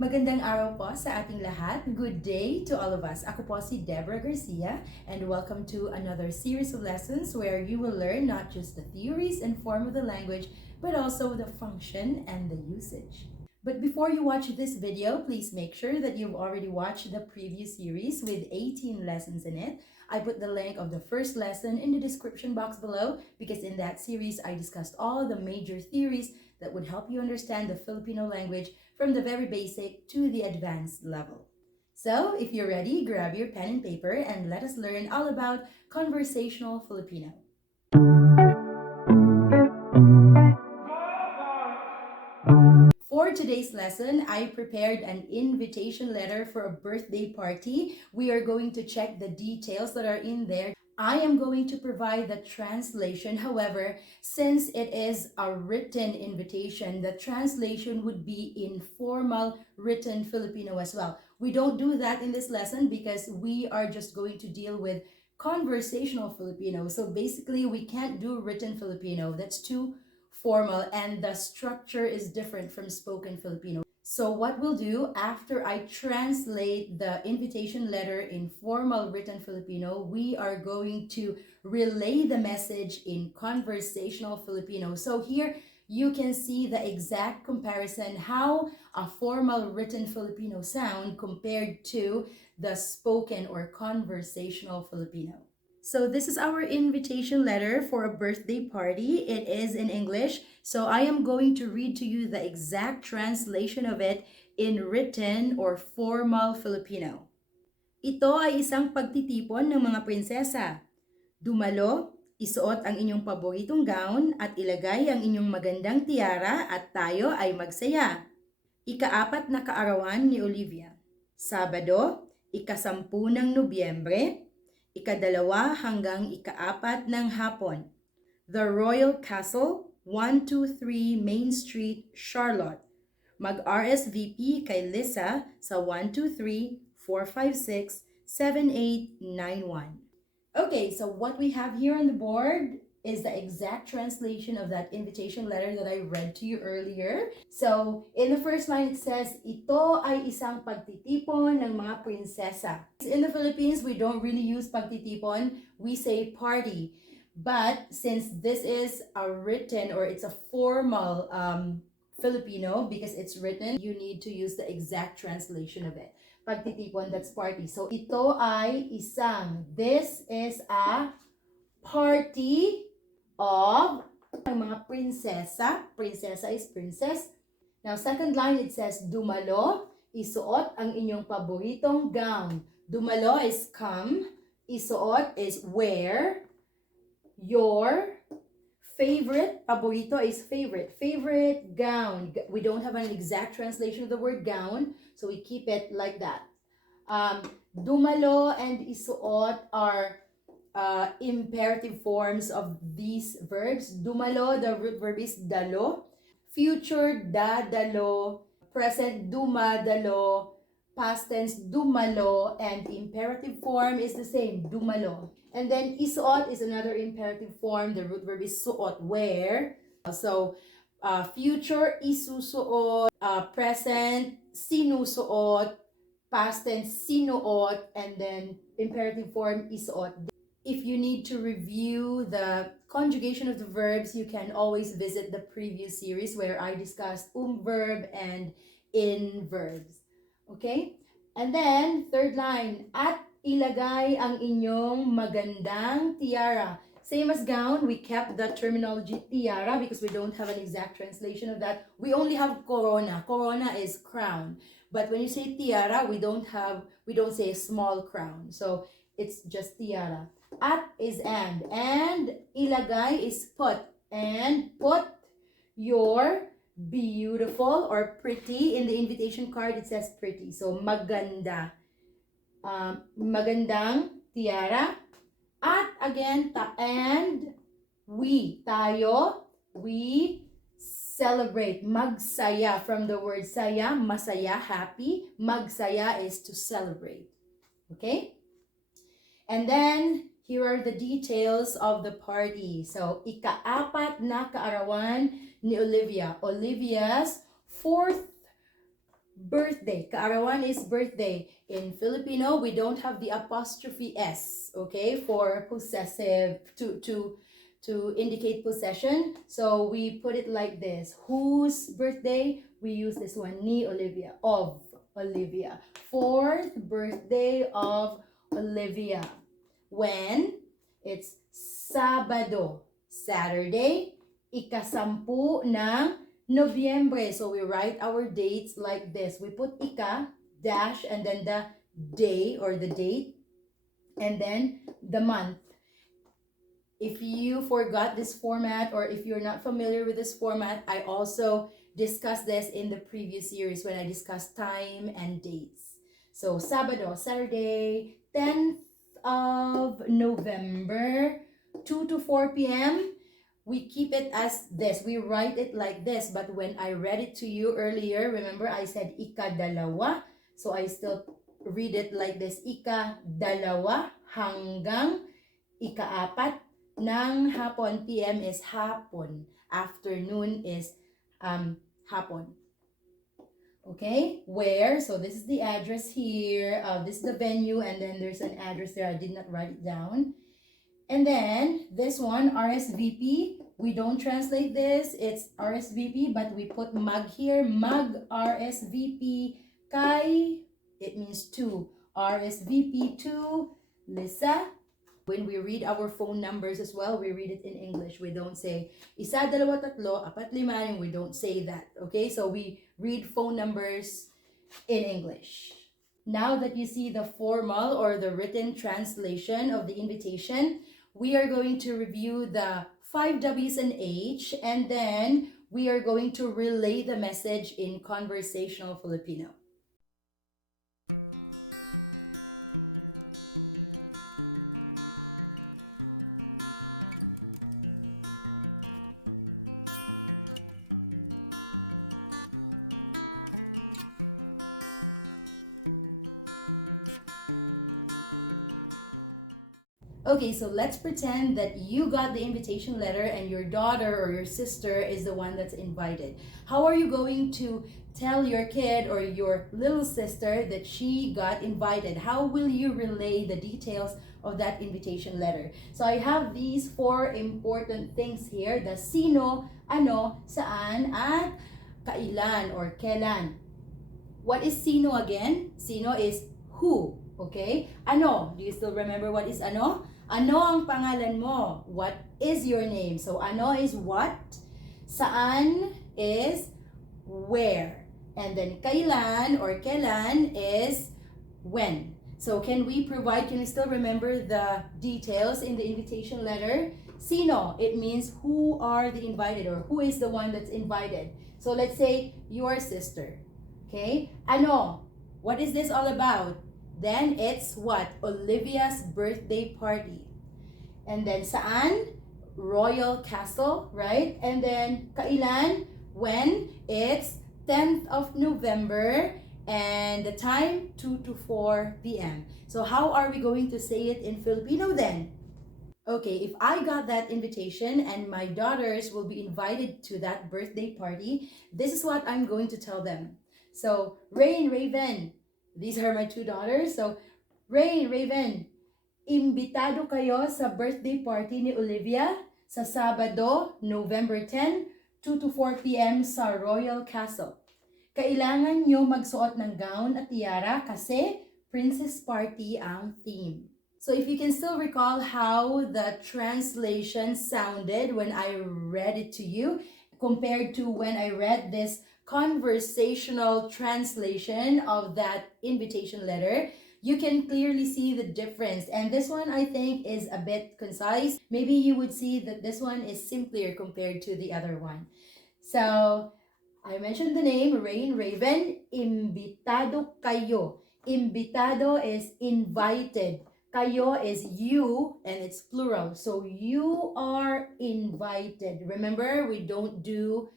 Magandang araw po sa ating lahat. Good day to all of us. Ako po si Deborah Garcia and welcome to another series of lessons where you will learn not just the theories and form of the language, but also the function and the usage. But before you watch this video, please make sure that you've already watched the previous series with 18 lessons in it. I put the link of the first lesson in the description box below because in that series, I discussed all the major theories that would help you understand the Filipino language from the very basic to the advanced level. So, if you're ready, grab your pen and paper and let us learn all about conversational Filipino. For today's lesson, I prepared an invitation letter for a birthday party. We are going to check the details that are in there. I am going to provide the translation. However, since it is a written invitation, the translation would be in formal written Filipino as well. We don't do that in this lesson because we are just going to deal with conversational Filipino. So basically, we can't do written Filipino. That's too formal and the structure is different from spoken Filipino. So what we'll do after I translate the invitation letter in formal written Filipino, we are going to relay the message in conversational Filipino. So here you can see the exact comparison how a formal written Filipino sound compared to the spoken or conversational Filipino. So this is our invitation letter for a birthday party. It is in English. So I am going to read to you the exact translation of it in written or formal Filipino. Ito ay isang pagtitipon ng mga prinsesa. Dumalo, isuot ang inyong paboritong gown at ilagay ang inyong magandang tiara at tayo ay magsaya. Ika-4 na kaarawan ni Olivia. Sabado, ika-10 ng Nobyembre, ika-2 hanggang ika-4 ng hapon. The Royal Castle, 123 Main Street, Charlotte. Mag-RSVP kay Lisa sa 123-456-7891. Okay, so what we have here on the board is the exact translation of that invitation letter that I read to you earlier. So, in the first line, it says, ito ay isang pagtitipon ng mga prinsesa. In the Philippines, we don't really use pagtitipon. We say party. But since this is a written or it's a formal Filipino, because it's written, you need to use the exact translation of it. Pagtitipon, that's party. So, ito ay isang. This is a party of ang mga prinsesa. Prinsesa is princess. Now, second line, it says, dumalo, isuot ang inyong paboritong gown. Dumalo is come. Isuot is wear. Your favorite, paborito is favorite. Favorite gown. We don't have an exact translation of the word gown, so we keep it like that. Dumalo and isuot are imperative forms of these verbs. Dumalo, the root verb is dalo. Future, dadalo. Present, dumadalo. Past tense, dumalo. And imperative form is the same, dumalo. And then isuot is another imperative form. The root verb is suot, wear. So, future, isusuot. Present, sinusuot. Past tense, sinuot. And then imperative form, isuot. If you need to review the conjugation of the verbs, you can always visit the previous series where I discussed verb and in verbs. Okay? And then, third line, at ilagay ang inyong magandang tiara. Same as gown, we kept the terminology tiara because we don't have an exact translation of that. We only have corona. Corona is crown. But when you say tiara, we don't say a small crown. So, it's just tiara. At is and ilagay is put. And put your beautiful or pretty. In the invitation card, it says pretty. So, maganda. Magandang tiara. At again, and we, tayo, we celebrate. Magsaya, from the word saya, masaya, happy. Magsaya is to celebrate. Okay? And then, here are the details of the party. So, ika-4 na kaarawan ni Olivia. Olivia's 4th Birthday. Kaarawan is birthday. In Filipino, we don't have the apostrophe S, okay, for possessive, to indicate possession. So we put it like this. Whose birthday? We use this one, ni Olivia, of Olivia. Fourth birthday of Olivia. When? It's Sabado, Saturday, ikasampu ng Nobyembre. So we write our dates like this. We put ika, dash, and then the day or the date, and then the month. If you forgot this format or if you're not familiar with this format, I also discussed this in the previous series when I discussed time and dates. So Sabado, Saturday, 10th of November, 2 to 4 p.m. We keep it as this. We write it like this. But when I read it to you earlier, remember I said ikadalawa. So I still read it like this. Ikadalawa hanggang ikaapat ng hapon. PM is hapon. Afternoon is hapon. Okay, where? So this is the address here. This is the venue, and then there's an address there. I did not write it down. And then this one, RSVP. We don't translate this. It's RSVP, but we put mag here. Mag RSVP kay. It means to. RSVP to Lisa. When we read our phone numbers as well, we read it in English. We don't say isa, dalawa, tatlo, apat, lima, and we don't say that. Okay, so we read phone numbers in English. Now that you see the formal or the written translation of the invitation, we are going to review the 5 W's and H, and then we are going to relay the message in conversational Filipino. Okay, so let's pretend that you got the invitation letter and your daughter or your sister is the one that's invited. How are you going to tell your kid or your little sister that she got invited? How will you relay the details of that invitation letter? So I have these 4 important things here: the sino, ano, saan, at kailan or kailan. What is sino again? Sino is who. Okay? Ano? Do you still remember what is ano? Ano ang pangalan mo? What is your name? So ano is what? Saan is where. And then kailan or kailan is when. So can we still remember the details in the invitation letter? Sino, it means who are the invited or who is the one that's invited. So let's say your sister. Okay? Ano? What is this all about? Then it's what? Olivia's birthday party. And then saan? Royal Castle, right? And then kailan? When? It's 10th of November and the time 2 to 4 p.m. So how are we going to say it in Filipino then? Okay, if I got that invitation and my daughters will be invited to that birthday party, this is what I'm going to tell them. So, Ray and Raven, these are my 2 daughters. So, Ray, Raven, imbitado kayo sa birthday party ni Olivia sa Sabado, November 10, 2 to 4 p.m. sa Royal Castle. Kailangan nyo magsuot ng gown at tiara kasi princess party ang theme. So if you can still recall how the translation sounded when I read it to you compared to when I read this conversational translation of that invitation letter, you can clearly see the difference. And this one I think is a bit concise. Maybe you would see that this one is simpler compared to the other one. So I mentioned the name, Rain Raven. Imbitado kayo. Imbitado is invited. Kayo is you, and it's plural. So you are invited. Remember, we don't do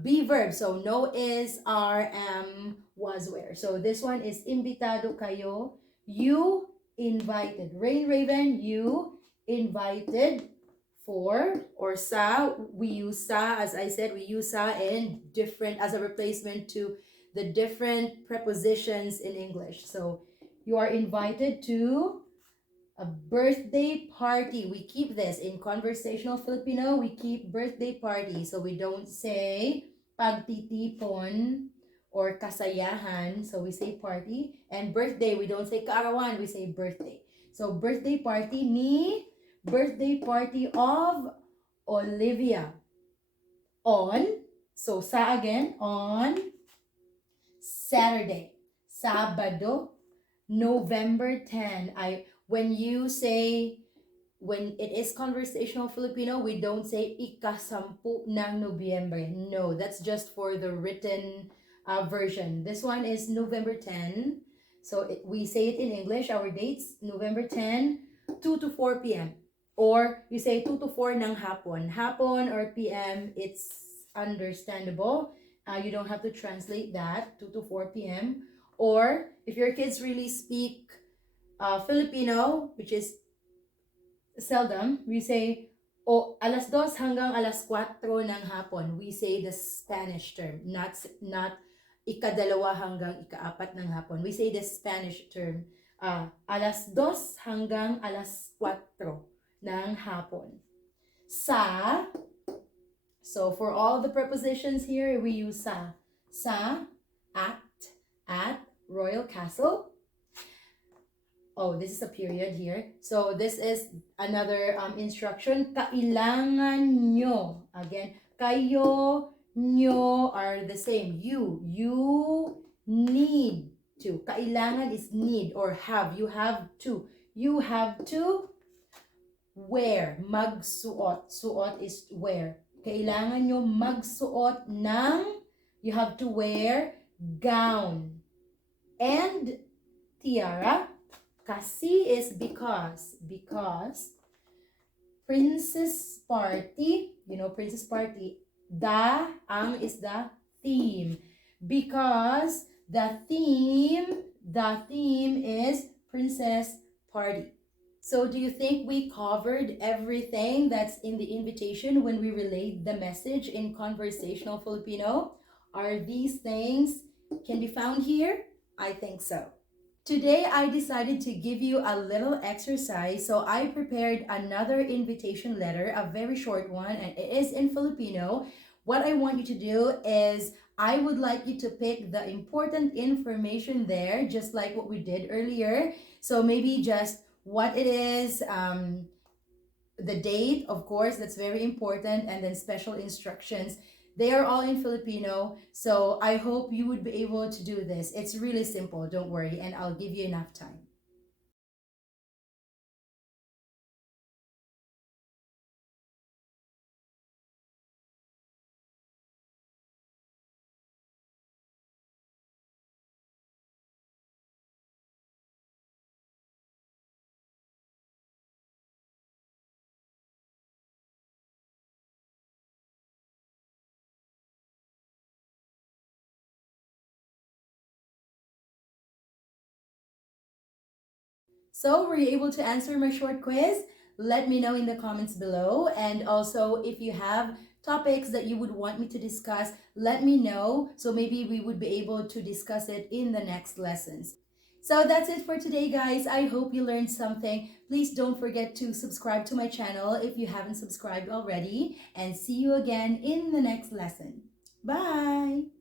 be verb. So no is, are, am, was, where. So this one is imbitado kayo. You invited. Rain Raven, you invited for or sa. We use sa, as I said, we use sa in different as a replacement to the different prepositions in English. So you are invited to a birthday party. We keep this in conversational Filipino. We keep birthday party. So we don't say pagtitipon or kasayahan. So we say party. And birthday, we don't say kaarawan. We say birthday. So birthday party ni birthday party of Olivia on, so sa again, on Saturday, Sabado, November 10. When you say, when it is conversational Filipino, we don't say ikasampu ng Nobyembre. No, that's just for the written version. This one is November 10. So we say it in English, our dates, November 10, 2 to 4 p.m. Or you say 2 to 4 ng hapon. Hapon or p.m., it's understandable. You don't have to translate that, 2 to 4 p.m. Or if your kids really speak Filipino, which is seldom, we say, o alas 2 hanggang alas 4 ng hapon. We say the Spanish term, not ikadalawa hanggang ikaapat ng hapon. We say the Spanish term, alas 2 hanggang alas 4 ng hapon. Sa, so for all the prepositions here, we use sa. Sa, at Royal Castle. Oh, this is a period here. So this is another instruction. Kailangan nyo. Again, kayo, nyo are the same. You need to. Kailangan is need or have. You have to. You have to wear. Magsuot. Suot is wear. Kailangan nyo magsuot ng, you have to wear gown and tiara. Kasi is because princess party, you know, princess party, ang is the theme, because the theme is princess party. So do you think we covered everything that's in the invitation when we relayed the message in conversational Filipino? Are these things can be found here? I think so. Today, I decided to give you a little exercise, so I prepared another invitation letter, a very short one, and it is in Filipino. What I want you to do is, I would like you to pick the important information there, just like what we did earlier. So maybe just what it is, the date, of course, that's very important, and then special instructions. They are all in Filipino, so I hope you would be able to do this. It's really simple, don't worry, and I'll give you enough time. So, were you able to answer my short quiz? Let me know in the comments below. And also, if you have topics that you would want me to discuss, let me know. So maybe we would be able to discuss it in the next lessons. So that's it for today, guys. I hope you learned something. Please don't forget to subscribe to my channel if you haven't subscribed already. And see you again in the next lesson. Bye!